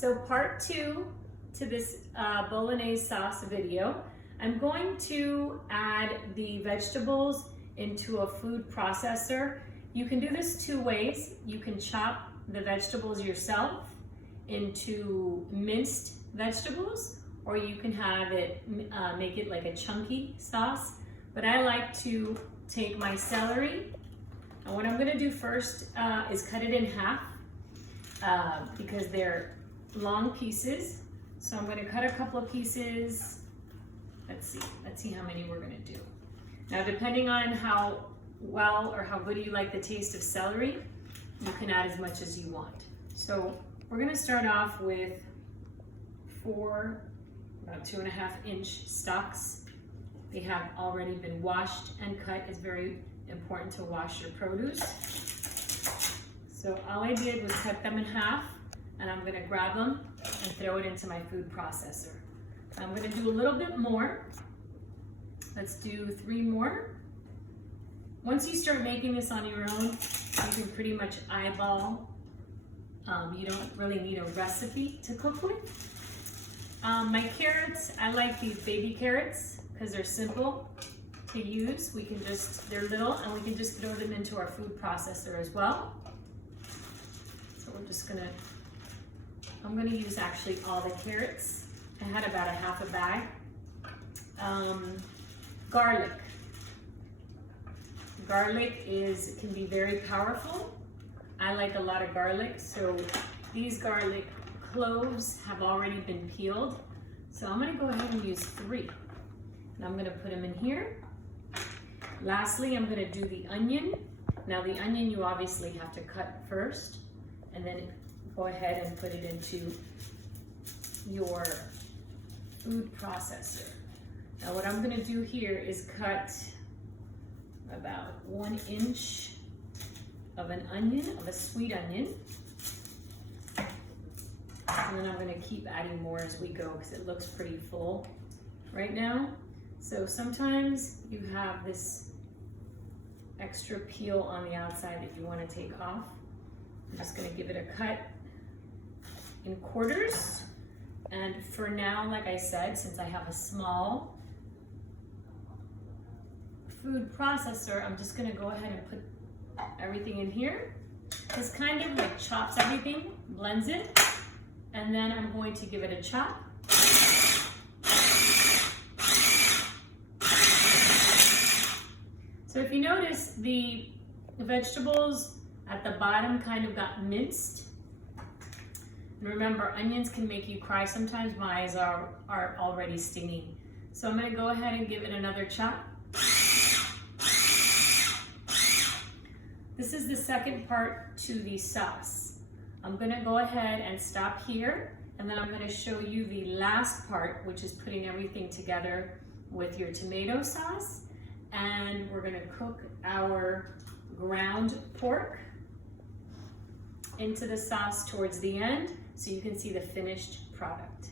So part 2 to this Bolognese sauce video, I'm going to add the vegetables into a food processor. You can do this 2 ways. You can chop the vegetables yourself into minced vegetables, or you can have it, make it like a chunky sauce. But I like to take my celery, and what I'm gonna do first is cut it in half because they're long pieces. So I'm gonna cut a couple of pieces. Let's see how many we're gonna do. Now, depending on how well or how good you like the taste of celery, you can add as much as you want. So we're gonna start off with 4, about 2.5 inch stalks. They have already been washed and cut. It's very important to wash your produce. So all I did was cut them in half, and I'm gonna grab them and throw it into my food processor. I'm gonna do a little bit more. Let's do 3 more. Once you start making this on your own, you can pretty much eyeball. You don't really need a recipe to cook with. My carrots, I like these baby carrots because they're simple to use. They're little, and we can just throw them into our food processor as well. So I'm gonna use actually all the carrots. I had about a half a bag. Garlic. Garlic can be very powerful. I like a lot of garlic, so these garlic cloves have already been peeled. So I'm gonna go ahead and use 3. And I'm gonna put them in here. Lastly, I'm gonna do the onion. Now the onion you obviously have to cut first, and then go ahead and put it into your food processor. Now what I'm gonna do here is cut about 1 inch of an onion, of a sweet onion. And then I'm gonna keep adding more as we go because it looks pretty full right now. So sometimes you have this extra peel on the outside that you wanna take off. I'm just gonna give it a cut in quarters. And for now, like I said, since I have a small food processor, I'm just gonna go ahead and put everything in here. This kind of like chops everything, blends it, and then I'm going to give it a chop. So if you notice, the vegetables at the bottom kind of got minced. And remember, onions can make you cry. Sometimes my eyes are already stinging. So I'm gonna go ahead and give it another chop. This is the second part to the sauce. I'm gonna go ahead and stop here, and then I'm gonna show you the last part, which is putting everything together with your tomato sauce. And we're gonna cook our ground pork into the sauce towards the end, so you can see the finished product.